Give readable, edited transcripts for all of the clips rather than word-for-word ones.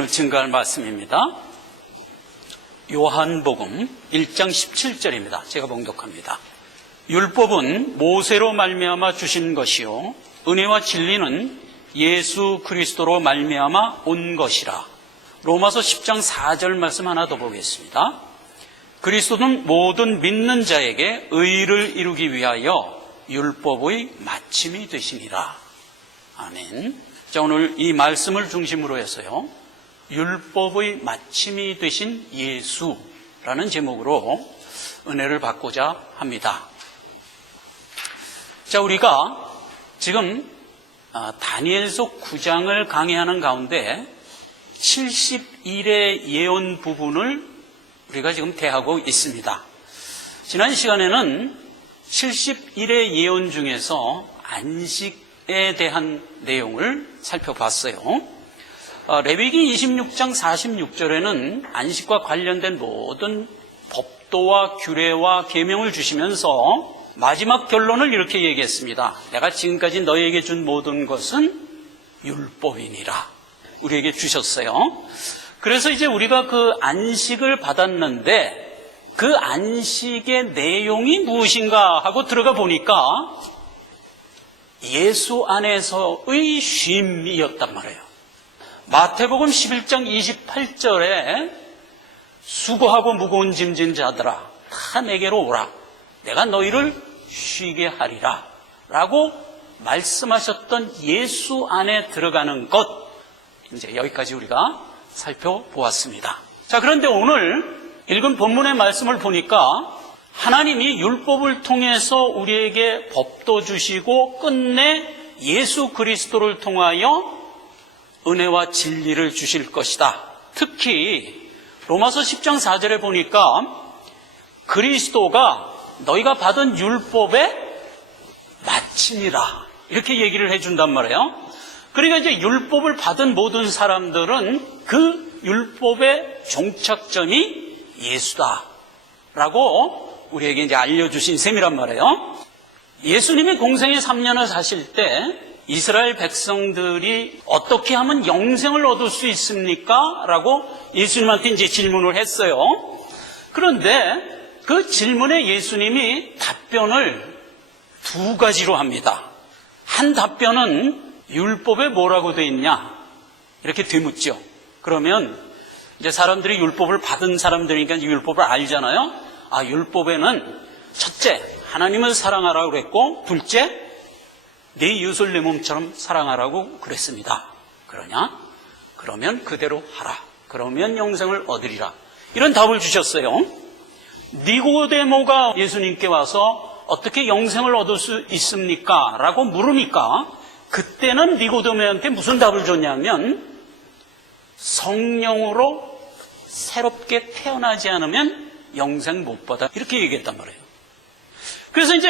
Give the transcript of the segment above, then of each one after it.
오늘 증거할 말씀입니다. 요한복음 1장 17절입니다. 제가 봉독합니다. 율법은 모세로 말미암아 주신 것이요 은혜와 진리는 예수 그리스도로 말미암아 온 것이라. 로마서 10장 4절 말씀 하나 더 보겠습니다. 그리스도는 모든 믿는 자에게 의를 이루기 위하여 율법의 마침이 되시니라. 아멘. 자, 오늘 이 말씀을 중심으로 해서요, 율법의 마침이 되신 예수라는 제목으로 은혜를 받고자 합니다. 자, 우리가 지금 다니엘서 9장을 강의하는 가운데 71의 예언 부분을 우리가 지금 대하고 있습니다. 지난 시간에는 71의 예언 중에서 안식에 대한 내용을 살펴봤어요. 레위기 26장 46절에는 안식과 관련된 모든 법도와 규례와 계명을 주시면서 마지막 결론을 이렇게 얘기했습니다. 내가 지금까지 너희에게 준 모든 것은 율법이니라. 우리에게 주셨어요. 그래서 이제 우리가 그 안식을 받았는데 그 안식의 내용이 무엇인가 하고 들어가 보니까 예수 안에서의 쉼이었단 말이에요. 마태복음 11장 28절에 수고하고 무거운 짐진 자들아 다 내게로 오라. 내가 너희를 쉬게 하리라. 라고 말씀하셨던 예수 안에 들어가는 것, 이제 여기까지 우리가 살펴보았습니다. 자, 그런데 오늘 읽은 본문의 말씀을 보니까 하나님이 율법을 통해서 우리에게 법도 주시고 끝내 예수 그리스도를 통하여 은혜와 진리를 주실 것이다. 특히 로마서 10장 4절에 보니까 그리스도가 너희가 받은 율법의 마침이라 이렇게 얘기를 해준단 말이에요. 그러니까 이제 율법을 받은 모든 사람들은 그 율법의 종착점이 예수다라고 우리에게 이제 알려주신 셈이란 말이에요. 예수님이 공생애 3년을 사실 때 이스라엘 백성들이 어떻게 하면 영생을 얻을 수 있습니까? 라고 예수님한테 이제 질문을 했어요. 그런데 그 질문에 예수님이 답변을 두 가지로 합니다. 한 답변은 율법에 뭐라고 돼 있냐? 이렇게 되묻죠. 그러면 이제 사람들이 율법을 받은 사람들이니까 율법을 알잖아요. 아, 율법에는 첫째, 하나님을 사랑하라고 그랬고, 둘째, 내 이웃을 내 몸처럼 사랑하라고 그랬습니다. 그러냐? 그러면 그대로 하라. 그러면 영생을 얻으리라. 이런 답을 주셨어요. 니고데모가 예수님께 와서 어떻게 영생을 얻을 수 있습니까? 라고 물으니까 그때는 니고데모한테 무슨 답을 줬냐면 성령으로 새롭게 태어나지 않으면 영생 못 받아. 이렇게 얘기했단 말이에요. 그래서 이제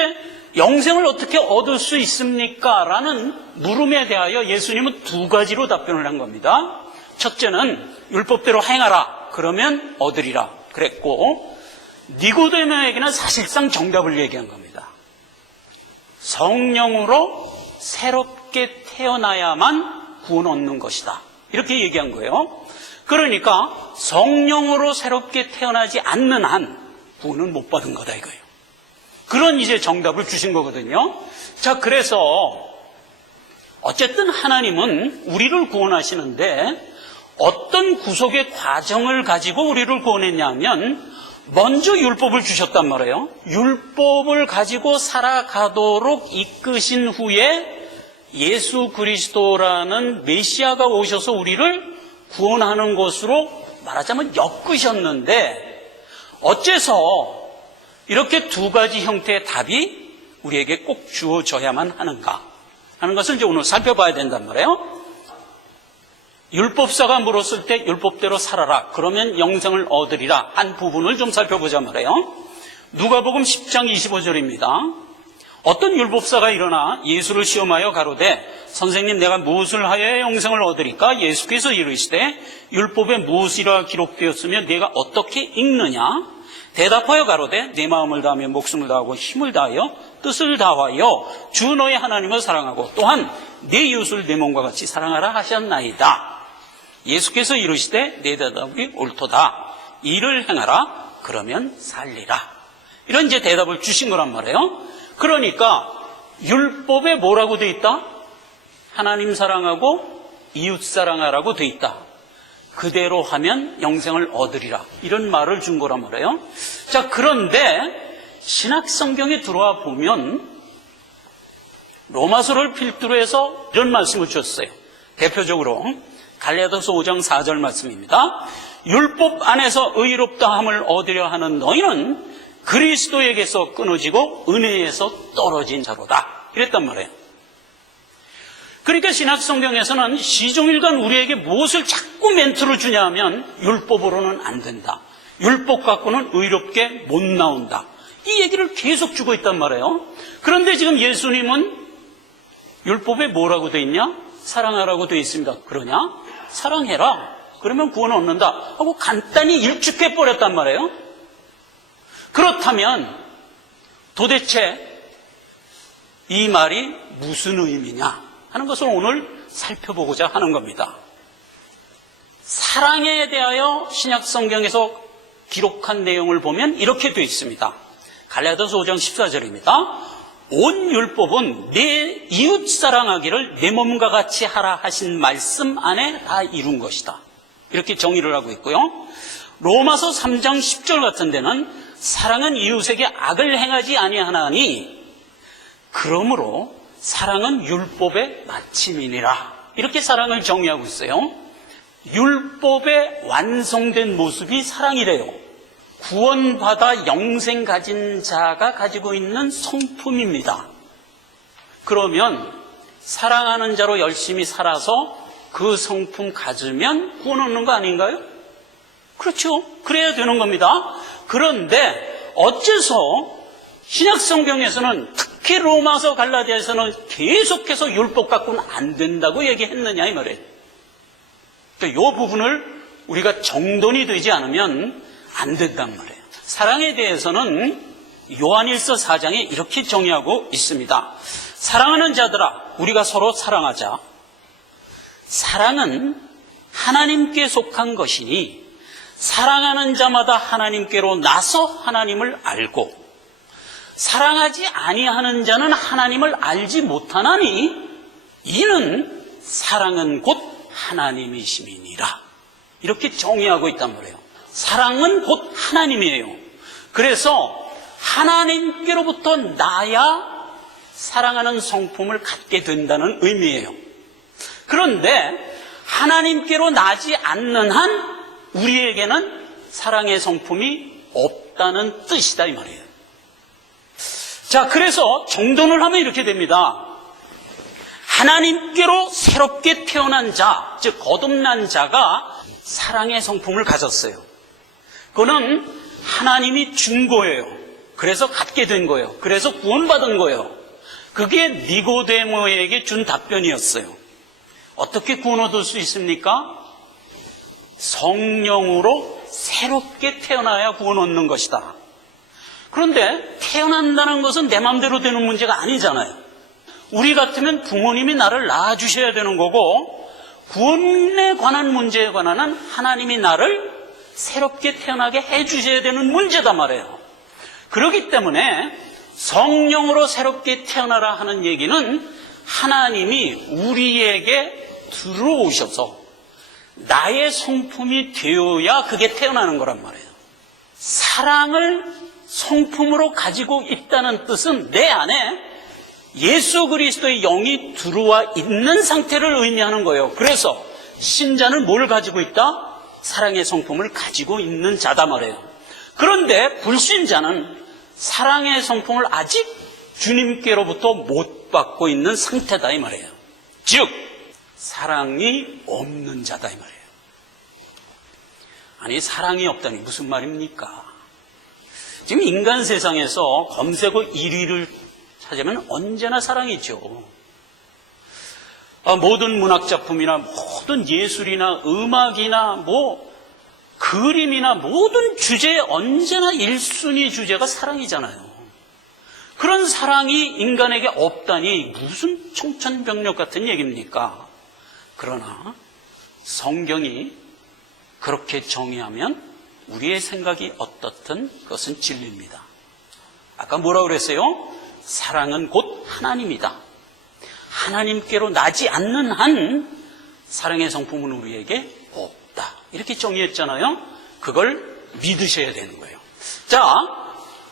영생을 어떻게 얻을 수 있습니까? 라는 물음에 대하여 예수님은 두 가지로 답변을 한 겁니다. 첫째는 율법대로 행하라. 그러면 얻으리라. 그랬고 니고데모에게는 사실상 정답을 얘기한 겁니다. 성령으로 새롭게 태어나야만 구원 얻는 것이다. 이렇게 얘기한 거예요. 그러니까 성령으로 새롭게 태어나지 않는 한 구원은 못 받은 거다 이거예요. 그런 이제 정답을 주신 거거든요. 자, 그래서 어쨌든 하나님은 우리를 구원하시는데 어떤 구속의 과정을 가지고 우리를 구원했냐면 먼저 율법을 주셨단 말이에요. 율법을 가지고 살아가도록 이끄신 후에 예수 그리스도라는 메시아가 오셔서 우리를 구원하는 것으로 말하자면 엮으셨는데 어째서 이렇게 두 가지 형태의 답이 우리에게 꼭 주어져야만 하는가 하는 것을 이제 오늘 살펴봐야 된단 말이에요. 율법사가 물었을 때 율법대로 살아라. 그러면 영생을 얻으리라. 한 부분을 좀 살펴보자 말이에요. 누가복음 10장 25절입니다. 어떤 율법사가 일어나 예수를 시험하여 가로되 선생님 내가 무엇을 하여야 영생을 얻으리까? 예수께서 이르시되 율법에 무엇이라 기록되었으며 내가 어떻게 읽느냐? 대답하여 가로되 내 마음을 다하며 목숨을 다하고 힘을 다하여 뜻을 다하여 주 너의 하나님을 사랑하고 또한 내 이웃을 내 몸과 같이 사랑하라 하셨나이다. 예수께서 이르시되 내 대답이 옳도다. 이를 행하라. 그러면 살리라. 이런 이제 대답을 주신 거란 말이에요. 그러니까 율법에 뭐라고 돼 있다? 하나님 사랑하고 이웃 사랑하라고 돼 있다. 그대로 하면 영생을 얻으리라. 이런 말을 준 거란 말이에요. 자, 그런데 신약 성경에 들어와 보면 로마서를 필두로 해서 이런 말씀을 주셨어요. 대표적으로 갈라디아서 5장 4절 말씀입니다. 율법 안에서 의롭다함을 얻으려 하는 너희는 그리스도에게서 끊어지고 은혜에서 떨어진 자로다. 이랬단 말이에요. 그러니까 신약 성경에서는 시종일관 우리에게 무엇을 자꾸 멘트를 주냐 하면 율법으로는 안 된다. 율법 갖고는 의롭게 못 나온다. 이 얘기를 계속 주고 있단 말이에요. 그런데 지금 예수님은 율법에 뭐라고 돼 있냐? 사랑하라고 돼 있습니다. 그러냐? 사랑해라. 그러면 구원 얻는다. 하고 간단히 일축해 버렸단 말이에요. 그렇다면 도대체 이 말이 무슨 의미냐 하는 것을 오늘 살펴보고자 하는 겁니다. 사랑에 대하여 신약 성경에서 기록한 내용을 보면 이렇게 되어 있습니다. 갈라디아서 5장 14절입니다. 온 율법은 내 이웃 사랑하기를 내 몸과 같이 하라 하신 말씀 안에 다 이룬 것이다. 이렇게 정의를 하고 있고요. 로마서 3장 10절 같은 데는 사랑은 이웃에게 악을 행하지 아니하나니 그러므로 사랑은 율법의 마침이니라. 이렇게 사랑을 정의하고 있어요. 율법의 완성된 모습이 사랑이래요. 구원받아 영생 가진 자가 가지고 있는 성품입니다. 그러면 사랑하는 자로 열심히 살아서 그 성품 가지면 구원 얻는 거 아닌가요? 그렇죠. 그래야 되는 겁니다. 그런데 어째서 신약 성경에서는 특히 로마서 갈라디아에서는 계속해서 율법 갖고는 안 된다고 얘기했느냐 이 말이에요. 이 부분을 우리가 정돈이 되지 않으면 안 된단 말이에요. 사랑에 대해서는 요한일서 4장에 이렇게 정의하고 있습니다. 사랑하는 자들아, 우리가 서로 사랑하자. 사랑은 하나님께 속한 것이니 사랑하는 자마다 하나님께로 나서 하나님을 알고 사랑하지 아니하는 자는 하나님을 알지 못하나니 이는 사랑은 곧 하나님이심이니라. 이렇게 정의하고 있단 말이에요. 사랑은 곧 하나님이에요. 그래서 하나님께로부터 나야 사랑하는 성품을 갖게 된다는 의미예요. 그런데 하나님께로 나지 않는 한 우리에게는 사랑의 성품이 없다는 뜻이다 이 말이에요. 자, 그래서 정돈을 하면 이렇게 됩니다. 하나님께로 새롭게 태어난 자, 즉 거듭난 자가 사랑의 성품을 가졌어요. 그거는 하나님이 준 거예요. 그래서 갖게 된 거예요. 그래서 구원받은 거예요. 그게 니고데모에게 준 답변이었어요. 어떻게 구원 얻을 수 있습니까? 성령으로 새롭게 태어나야 구원 얻는 것이다. 그런데 태어난다는 것은 내 마음대로 되는 문제가 아니잖아요. 우리 같으면 부모님이 나를 낳아주셔야 되는 거고 구원에 관한 문제에 관한 하나님이 나를 새롭게 태어나게 해주셔야 되는 문제다 말이에요. 그렇기 때문에 성령으로 새롭게 태어나라 하는 얘기는 하나님이 우리에게 들어오셔서 나의 성품이 되어야 그게 태어나는 거란 말이에요. 사랑을 성품으로 가지고 있다는 뜻은 내 안에 예수 그리스도의 영이 들어와 있는 상태를 의미하는 거예요. 그래서 신자는 뭘 가지고 있다? 사랑의 성품을 가지고 있는 자다 말이에요. 그런데 불신자는 사랑의 성품을 아직 주님께로부터 못 받고 있는 상태다 이 말이에요. 즉 사랑이 없는 자다 이 말이에요. 아니 사랑이 없다니 무슨 말입니까? 지금 인간 세상에서 검색어 1위를 찾으면 언제나 사랑이죠. 모든 문학작품이나 모든 예술이나 음악이나 그림이나 모든 주제에 언제나 1순위 주제가 사랑이잖아요. 그런 사랑이 인간에게 없다니 무슨 청천벽력 같은 얘기입니까? 그러나 성경이 그렇게 정의하면 우리의 생각이 어떻든 그것은 진리입니다. 아까 뭐라고 그랬어요? 사랑은 곧 하나님이다. 하나님께로 나지 않는 한 사랑의 성품은 우리에게 없다. 이렇게 정의했잖아요. 그걸 믿으셔야 되는 거예요. 자,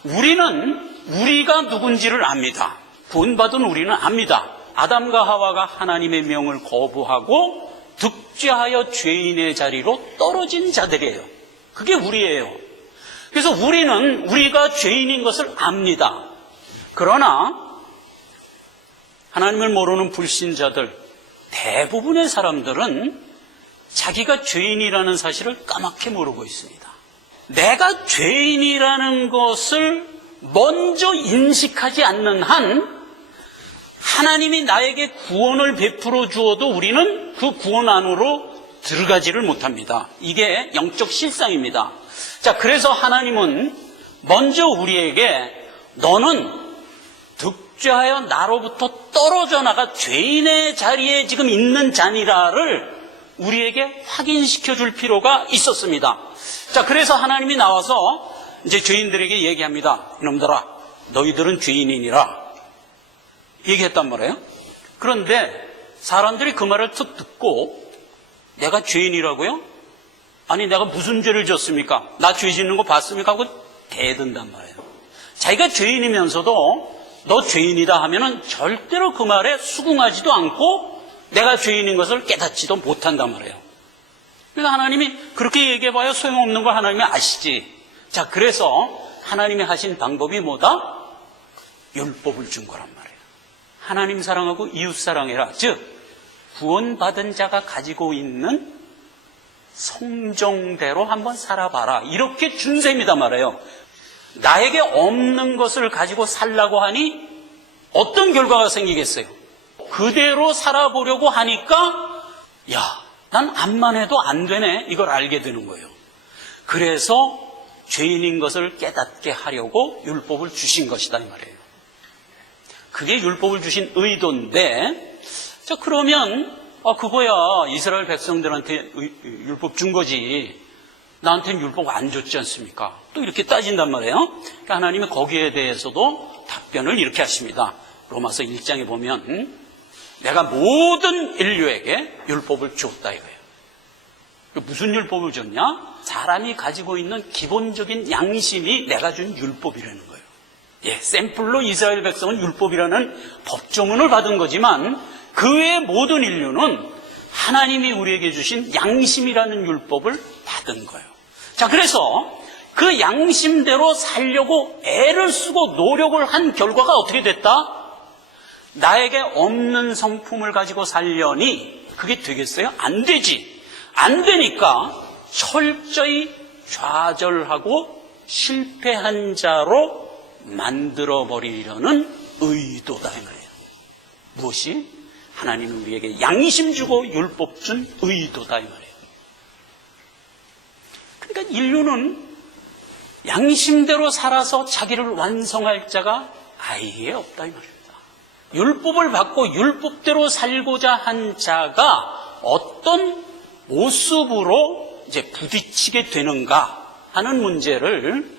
우리는 우리가 누군지를 압니다. 구원받은 우리는 압니다. 아담과 하와가 하나님의 명을 거부하고 득죄하여 죄인의 자리로 떨어진 자들이에요. 그게 우리예요. 그래서 우리는 우리가 죄인인 것을 압니다. 그러나 하나님을 모르는 불신자들, 대부분의 사람들은 자기가 죄인이라는 사실을 까맣게 모르고 있습니다. 내가 죄인이라는 것을 먼저 인식하지 않는 한 하나님이 나에게 구원을 베풀어 주어도 우리는 그 구원 안으로 들어가지를 못합니다. 이게 영적 실상입니다. 자, 그래서 하나님은 먼저 우리에게 너는 득죄하여 나로부터 떨어져 나가 죄인의 자리에 지금 있는 자니라를 우리에게 확인시켜 줄 필요가 있었습니다. 자, 그래서 하나님이 나와서 이제 죄인들에게 얘기합니다. 이놈들아, 너희들은 죄인이니라. 얘기했단 말이에요. 그런데 사람들이 그 말을 툭 듣고 내가 죄인이라고요? 아니, 내가 무슨 죄를 졌습니까? 나 죄 짓는 거 봤습니까? 하고 대든단 말이에요. 자기가 죄인이면서도 너 죄인이다 하면은 절대로 그 말에 수긍하지도 않고 내가 죄인인 것을 깨닫지도 못한단 말이에요. 그러니까 하나님이 그렇게 얘기해봐야 소용없는 걸 하나님이 아시지. 자, 그래서 하나님이 하신 방법이 뭐다? 율법을 준 거란 말이에요. 하나님 사랑하고 이웃 사랑해라. 즉, 구원받은 자가 가지고 있는 성정대로 한번 살아봐라. 이렇게 준 셈이다 말이에요. 나에게 없는 것을 가지고 살라고 하니 어떤 결과가 생기겠어요? 그대로 살아보려고 하니까 야, 난 암만 해도 안 되네. 이걸 알게 되는 거예요. 그래서 죄인인 것을 깨닫게 하려고 율법을 주신 것이다 이 말이에요. 그게 율법을 주신 의도인데, 자, 그러면 그거야 이스라엘 백성들한테 율법 준 거지 나한테는 율법 안 줬지 않습니까? 또 이렇게 따진단 말이에요. 그러니까 하나님이 거기에 대해서도 답변을 이렇게 하십니다. 로마서 1장에 보면 내가 모든 인류에게 율법을 줬다 이거예요. 무슨 율법을 줬냐? 사람이 가지고 있는 기본적인 양심이 내가 준 율법이라는 거예요. 예, 샘플로 이스라엘 백성은 율법이라는 법조문을 받은 거지만 그 외의 모든 인류는 하나님이 우리에게 주신 양심이라는 율법을 받은 거예요. 자, 그래서 그 양심대로 살려고 애를 쓰고 노력을 한 결과가 어떻게 됐다? 나에게 없는 성품을 가지고 살려니 그게 되겠어요? 안 되지. 안 되니까 철저히 좌절하고 실패한 자로 만들어버리려는 의도다 이 말이에요. 무엇이? 하나님은 우리에게 양심 주고 율법 준 의도다 이 말이에요. 그러니까 인류는 양심대로 살아서 자기를 완성할 자가 아예 없다 이 말입니다. 율법을 받고 율법대로 살고자 한 자가 어떤 모습으로 이제 부딪히게 되는가 하는 문제를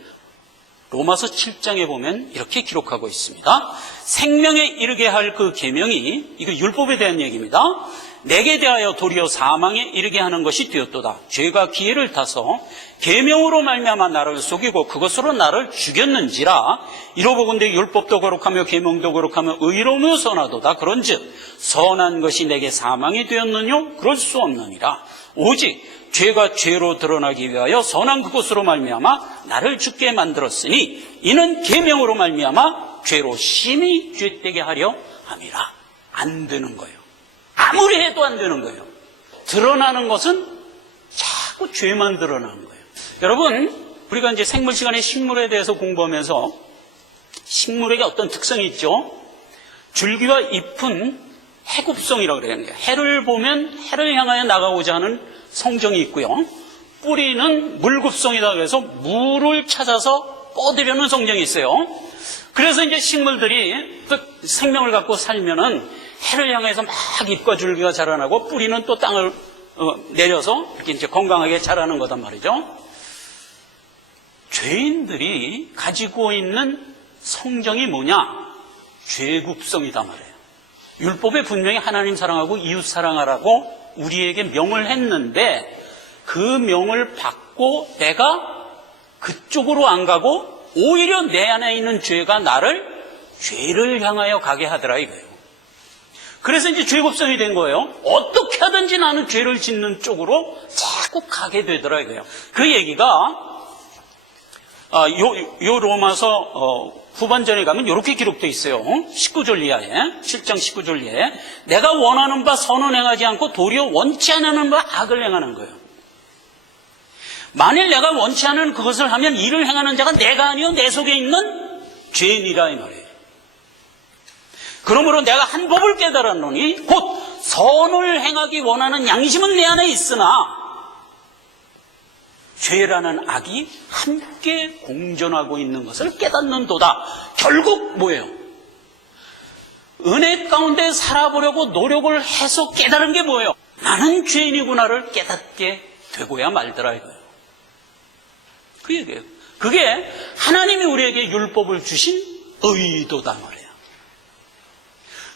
로마서 7장에 보면 이렇게 기록하고 있습니다. 생명에 이르게 할 그 계명이, 이거 율법에 대한 얘기입니다. 내게 대하여 도리어 사망에 이르게 하는 것이 되었도다. 죄가 기회를 타서 계명으로 말미암아 나를 속이고 그것으로 나를 죽였는지라. 이로보건대 율법도 거룩하며 계명도 거룩하며 의로우며 선하도다. 그런즉 선한 것이 내게 사망이 되었느뇨? 그럴 수 없느니라. 오직 죄가 죄로 드러나기 위하여 선한 그것으로 말미암아 나를 죽게 만들었으니 이는 계명으로 말미암아 죄로 심히 죄되게 하려 함이라. 안 되는 거예요. 아무리 해도 안 되는 거예요. 드러나는 것은 자꾸 죄만 드러나는 거예요. 여러분, 우리가 이제 생물 시간에 식물에 대해서 공부하면서 식물에게 어떤 특성이 있죠? 줄기와 잎은 해굽성이라고 그래요. 해를 보면 해를 향하여 나가고자 하는 성정이 있고요. 뿌리는 물굽성이다 그래서 물을 찾아서 뻗으려는 성정이 있어요. 그래서 이제 식물들이 그 생명을 갖고 살면은 해를 향해서 막 잎과 줄기가 자라나고 뿌리는 또 땅을 내려서 이렇게 이제 건강하게 자라는 거단 말이죠. 죄인들이 가지고 있는 성정이 뭐냐? 죄굽성이단 말이에요. 율법에 분명히 하나님 사랑하고 이웃 사랑하라고 우리에게 명을 했는데 그 명을 받고 내가 그쪽으로 안 가고 오히려 내 안에 있는 죄가 나를 죄를 향하여 가게 하더라 이거예요. 그래서 이제 죄곱성이 된 거예요. 어떻게 하든지 나는 죄를 짓는 쪽으로 자꾸 가게 되더라 이거예요. 그 얘기가 요 로마서 후반전에 가면 이렇게 기록되어 있어요. 19절 이하에, 7장 19절 이하에 내가 원하는 바 선은 행하지 않고 도리어 원치 않는 바 악을 행하는 거예요. 만일 내가 원치 않은 그것을 하면 이를 행하는 자가 내가 아니요 내 속에 있는 죄인이라 이 말이에요. 그러므로 내가 한 법을 깨달았노니 곧 선을 행하기 원하는 양심은 내 안에 있으나 죄라는 악이 함께 공존하고 있는 것을 깨닫는도다. 결국 뭐예요? 은혜 가운데 살아보려고 노력을 해서 깨달은 게 뭐예요? 나는 죄인이구나를 깨닫게 되고야 말더라 이거예요. 그 얘기예요. 그게 하나님이 우리에게 율법을 주신 의도다 말이에요.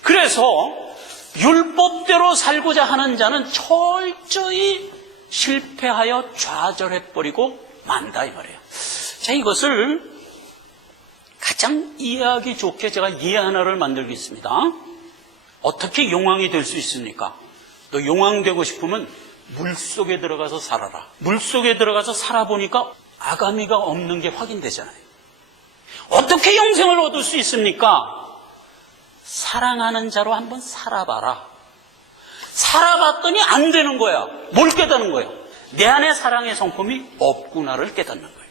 그래서 율법대로 살고자 하는 자는 철저히 실패하여 좌절해버리고 만다 이 말이에요. 자, 이것을 가장 이해하기 좋게 제가 예 하나를 만들겠습니다. 어떻게 용왕이 될 수 있습니까? 너 용왕 되고 싶으면 물속에 들어가서 살아라. 물속에 들어가서 살아보니까 아가미가 없는 게 확인되잖아요. 어떻게 영생을 얻을 수 있습니까? 사랑하는 자로 한번 살아봐라. 살아봤더니 안 되는 거야. 뭘 깨닫는 거예요? 내 안에 사랑의 성품이 없구나를 깨닫는 거예요.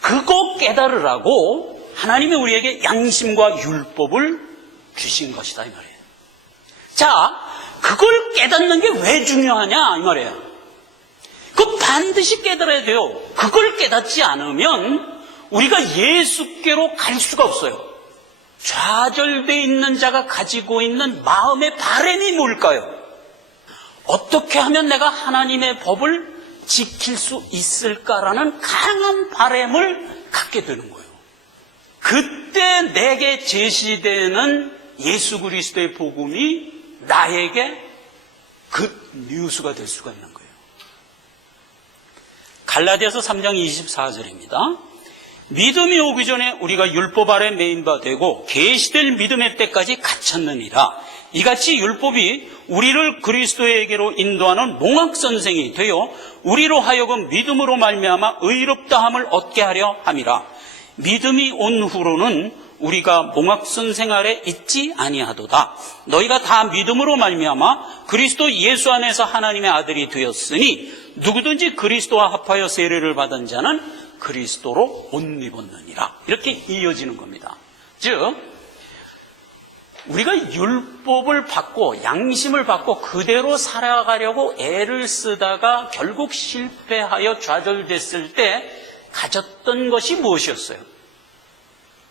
그거 깨달으라고 하나님이 우리에게 양심과 율법을 주신 것이다 이 말이에요. 자, 그걸 깨닫는 게 왜 중요하냐 이 말이에요. 그거 반드시 깨달아야 돼요. 그걸 깨닫지 않으면 우리가 예수께로 갈 수가 없어요. 좌절되어 있는 자가 가지고 있는 마음의 바람이 뭘까요? 어떻게 하면 내가 하나님의 법을 지킬 수 있을까라는 강한 바람을 갖게 되는 거예요. 그때 내게 제시되는 예수 그리스도의 복음이 나에게 그 뉴스가 될 수가 있는 거예요. 갈라디아서 3장 24절입니다. 믿음이 오기 전에 우리가 율법 아래 매인 바 되고 계시될 믿음의 때까지 갇혔느니라. 이같이 율법이 우리를 그리스도에게로 인도하는 몽학선생이 되어 우리로 하여금 믿음으로 말미암아 의롭다함을 얻게 하려 함이라. 믿음이 온 후로는 우리가 몽학선생 아래 있지 아니하도다. 너희가 다 믿음으로 말미암아 그리스도 예수 안에서 하나님의 아들이 되었으니 누구든지 그리스도와 합하여 세례를 받은 자는 그리스도로 옷 입었느니라. 이렇게 이어지는 겁니다. 즉 우리가 율법을 받고 양심을 받고 그대로 살아가려고 애를 쓰다가 결국 실패하여 좌절됐을 때 가졌던 것이 무엇이었어요?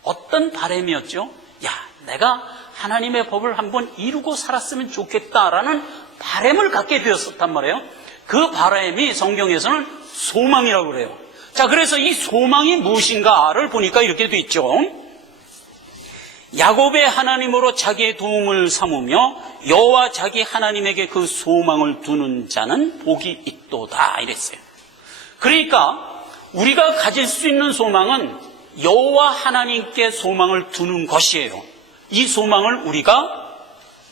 어떤 바람이었죠? 야, 내가 하나님의 법을 한번 이루고 살았으면 좋겠다라는 바람을 갖게 되었었단 말이에요. 그 바람이 성경에서는 소망이라고 그래요. 자, 그래서 이 소망이 무엇인가를 보니까 이렇게 돼 있죠. 야곱의 하나님으로 자기의 도움을 삼으며 여호와 자기 하나님에게 그 소망을 두는 자는 복이 있도다 이랬어요. 그러니까 우리가 가질 수 있는 소망은 여호와 하나님께 소망을 두는 것이에요. 이 소망을 우리가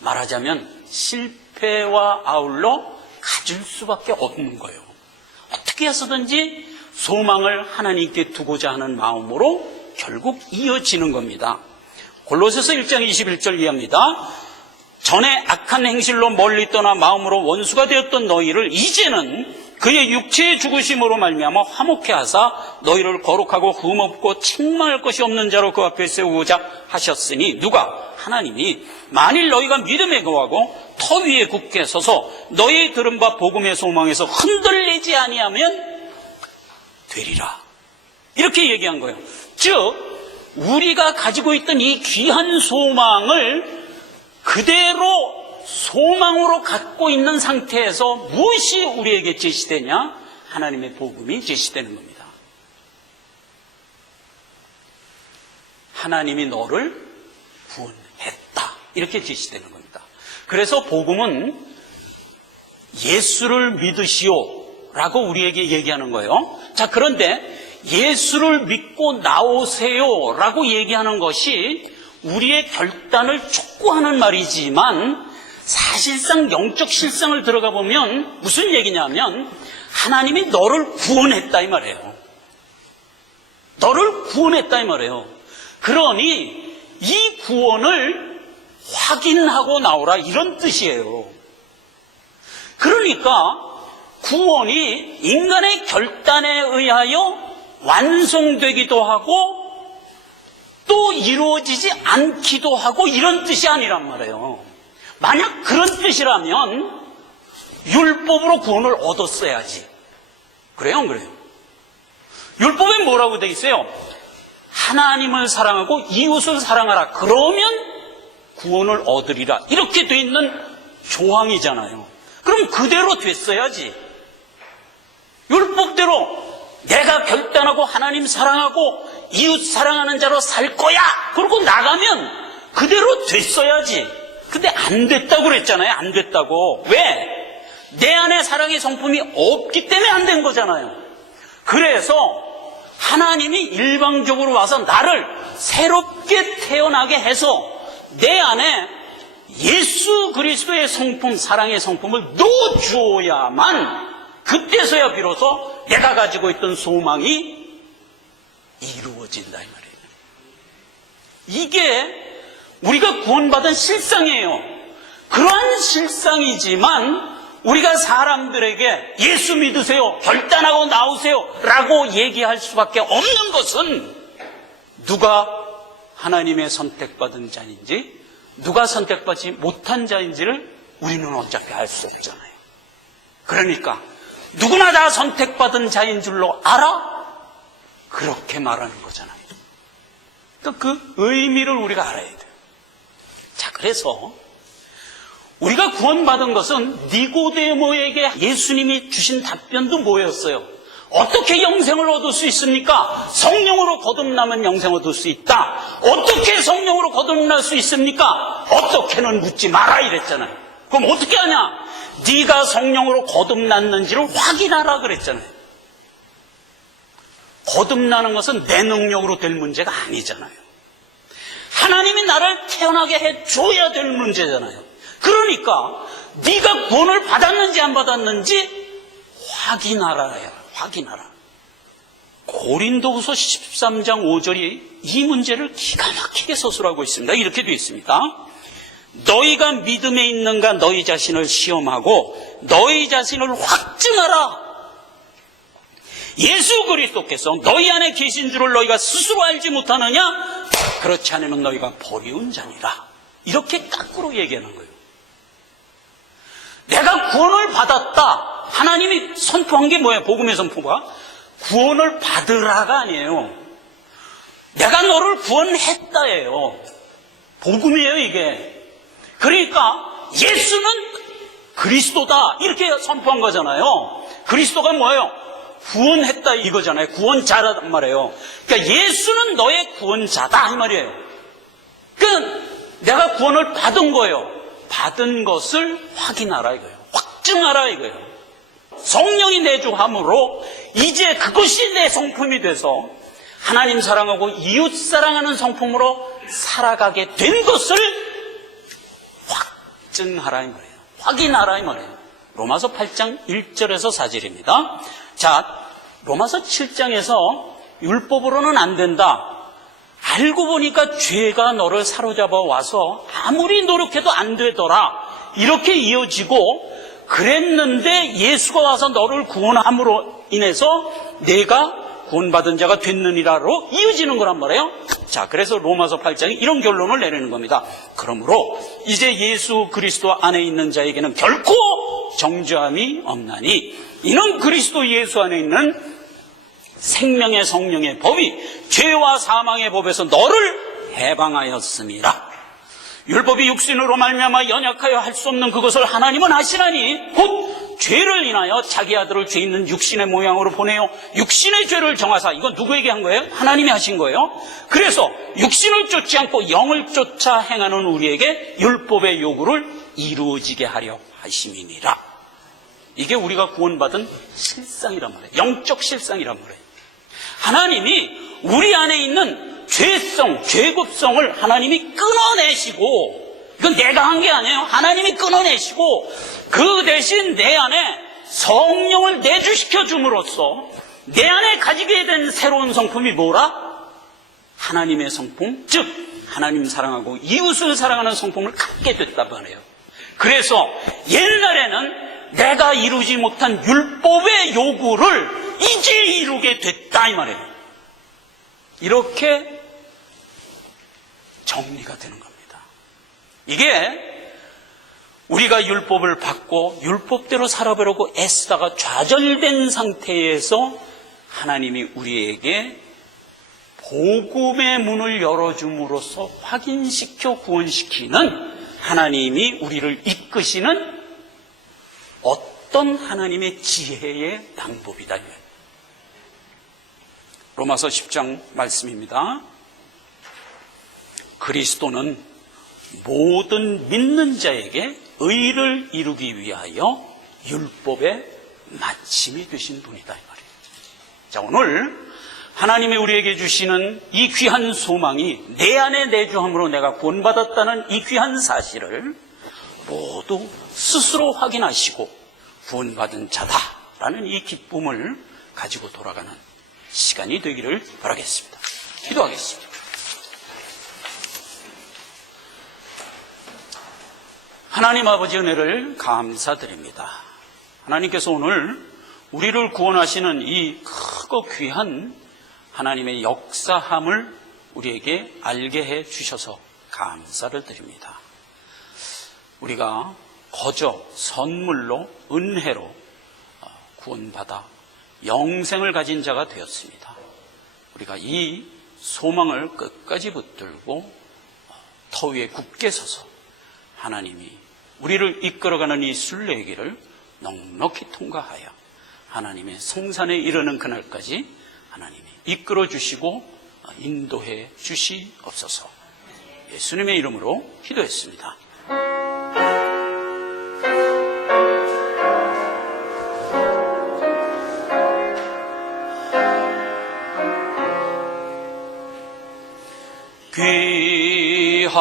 말하자면 실패와 아울러 가질 수밖에 없는 거예요. 어떻게 해서든지 소망을 하나님께 두고자 하는 마음으로 결국 이어지는 겁니다. 골로새서 1장 21절 이하입니다. 전에 악한 행실로 멀리 떠나 마음으로 원수가 되었던 너희를 이제는 그의 육체의 죽으심으로 말미암아 화목케 하사 너희를 거룩하고 흠없고 책망할 것이 없는 자로 그 앞에 세우고자 하셨으니 누가? 하나님이 만일 너희가 믿음에 거하고 터 위에 굳게 서서 너희의 들은 바 복음의 소망에서 흔들리지 아니하면 되리라. 이렇게 얘기한 거예요. 즉 우리가 가지고 있던 이 귀한 소망을 그대로 소망으로 갖고 있는 상태에서 무엇이 우리에게 제시되냐? 하나님의 복음이 제시되는 겁니다. 하나님이 너를 구원했다. 이렇게 제시되는 겁니다. 그래서 복음은 예수를 믿으시오 라고 우리에게 얘기하는 거예요. 자, 그런데 예수를 믿고 나오세요 라고 얘기하는 것이 우리의 결단을 촉구하는 말이지만 사실상 영적 실상을 들어가 보면 무슨 얘기냐면 하나님이 너를 구원했다 이 말이에요. 너를 구원했다 이 말이에요. 그러니 이 구원을 확인하고 나오라 이런 뜻이에요. 그러니까 구원이 인간의 결단에 의하여 완성되기도 하고 또 이루어지지 않기도 하고 이런 뜻이 아니란 말이에요. 만약 그런 뜻이라면 율법으로 구원을 얻었어야지. 그래요, 안 그래요? 율법에 뭐라고 되어 있어요? 하나님을 사랑하고 이웃을 사랑하라. 그러면 구원을 얻으리라. 이렇게 되어 있는 조항이잖아요. 그럼 그대로 됐어야지. 율법대로 내가 결단하고 하나님 사랑하고 이웃 사랑하는 자로 살 거야. 그러고 나가면 그대로 됐어야지. 근데 안 됐다고 그랬잖아요. 안 됐다고. 왜? 내 안에 사랑의 성품이 없기 때문에 안 된 거잖아요. 그래서 하나님이 일방적으로 와서 나를 새롭게 태어나게 해서 내 안에 예수 그리스도의 성품, 사랑의 성품을 넣어주어야만 그때서야 비로소 내가 가지고 있던 소망이 이루어진다 이 말이에요. 이게 우리가 구원받은 실상이에요. 그러한 실상이지만 우리가 사람들에게 예수 믿으세요, 결단하고 나오세요 라고 얘기할 수밖에 없는 것은 누가 하나님의 선택받은 자인지 누가 선택받지 못한 자인지를 우리는 어차피 알 수 없잖아요. 그러니까 누구나 다 선택받은 자인 줄로 알아? 그렇게 말하는 거잖아요. 또 그 의미를 우리가 알아야 돼요. 자, 그래서 우리가 구원받은 것은 니고데모에게 예수님이 주신 답변도 뭐였어요? 어떻게 영생을 얻을 수 있습니까? 성령으로 거듭나면 영생 얻을 수 있다. 어떻게 성령으로 거듭날 수 있습니까? 어떻게는 묻지 마라 이랬잖아요. 그럼 어떻게 하냐? 네가 성령으로 거듭났는지를 확인하라 그랬잖아요. 거듭나는 것은 내 능력으로 될 문제가 아니잖아요. 하나님이 나를 태어나게 해줘야 될 문제잖아요. 그러니까 네가 구원을 받았는지 안 받았는지 확인하라. 확인하라. 고린도후서 13장 5절이 이 문제를 기가 막히게 서술하고 있습니다. 이렇게 되어 있습니다. 너희가 믿음에 있는가 너희 자신을 시험하고 너희 자신을 확증하라. 예수 그리스도께서 너희 안에 계신 줄을 너희가 스스로 알지 못하느냐? 그렇지 않으면 너희가 버리운 자니라. 이렇게 거꾸로 얘기하는 거예요. 내가 구원을 받았다. 하나님이 선포한 게 뭐예요? 복음의 선포가 구원을 받으라가 아니에요. 내가 너를 구원했다예요. 복음이에요 이게. 그러니까 예수는 그리스도다 이렇게 선포한 거잖아요. 그리스도가 뭐예요? 구원했다 이거잖아요. 구원자란 말이에요. 그러니까 예수는 너의 구원자다 이 말이에요. 그러니까 내가 구원을 받은 거예요. 받은 것을 확인하라 이거예요. 확증하라 이거예요. 성령이 내주함으로 이제 그것이 내 성품이 돼서 하나님 사랑하고 이웃 사랑하는 성품으로 살아가게 된 것을 확증하라 이 말이에요. 확인하라 이 말이에요. 로마서 8장 1절에서 4절입니다. 자, 로마서 7장에서 율법으로는 안 된다. 알고 보니까 죄가 너를 사로잡아 와서 아무리 노력해도 안 되더라. 이렇게 이어지고 그랬는데 예수가 와서 너를 구원함으로 인해서 내가 구원받은 자가 됐느니라로 이어지는 거란 말이에요. 자, 그래서 로마서 8장이 이런 결론을 내리는 겁니다. 그러므로 이제 예수 그리스도 안에 있는 자에게는 결코 정죄함이 없나니 이는 그리스도 예수 안에 있는 생명의 성령의 법이 죄와 사망의 법에서 너를 해방하였음이라. 율법이 육신으로 말미암아 연약하여 할 수 없는 그것을 하나님은 하시나니 곧 죄를 인하여 자기 아들을 죄 있는 육신의 모양으로 보내어 육신의 죄를 정하사. 이건 누구에게 한 거예요? 하나님이 하신 거예요. 그래서 육신을 쫓지 않고 영을 쫓아 행하는 우리에게 율법의 요구를 이루어지게 하려 하심이니라. 이게 우리가 구원받은 실상이란 말이에요. 영적 실상이란 말이에요. 하나님이 우리 안에 있는 죄성, 죄급성을 하나님이 끊어내시고, 이건 내가 한 게 아니에요. 하나님이 끊어내시고 그 대신 내 안에 성령을 내주시켜 줌으로써 내 안에 가지게 된 새로운 성품이 뭐라? 하나님의 성품, 즉 하나님 사랑하고 이웃을 사랑하는 성품을 갖게 됐단 말이에요. 그래서 옛날에는 내가 이루지 못한 율법의 요구를 이제 이루게 됐다 이 말이에요. 이렇게 정리가 되는 겁니다. 이게 우리가 율법을 받고 율법대로 살아보려고 애쓰다가 좌절된 상태에서 하나님이 우리에게 복음의 문을 열어줌으로써 확인시켜 구원시키는, 하나님이 우리를 이끄시는 어떤 하나님의 지혜의 방법이다. 로마서 10장 말씀입니다. 그리스도는 모든 믿는 자에게 의를 이루기 위하여 율법의 마침이 되신 분이다 이 말이에요. 자, 오늘 하나님이 우리에게 주시는 이 귀한 소망이 내 안에 내주함으로 내가 구원받았다는 이 귀한 사실을 모두 스스로 확인하시고 구원받은 자다라는 이 기쁨을 가지고 돌아가는 시간이 되기를 바라겠습니다. 기도하겠습니다. 하나님 아버지 은혜를 감사드립니다. 하나님께서 오늘 우리를 구원하시는 이 크고 귀한 하나님의 역사함을 우리에게 알게 해 주셔서 감사를 드립니다. 우리가 거저 선물로 은혜로 구원받아 영생을 가진 자가 되었습니다. 우리가 이 소망을 끝까지 붙들고 터 위에 굳게 서서 하나님이 우리를 이끌어가는 이 순례길을 넉넉히 통과하여 하나님의 성산에 이르는 그날까지 하나님이 이끌어 주시고 인도해 주시옵소서. 예수님의 이름으로 기도했습니다.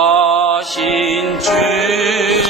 귀하신 주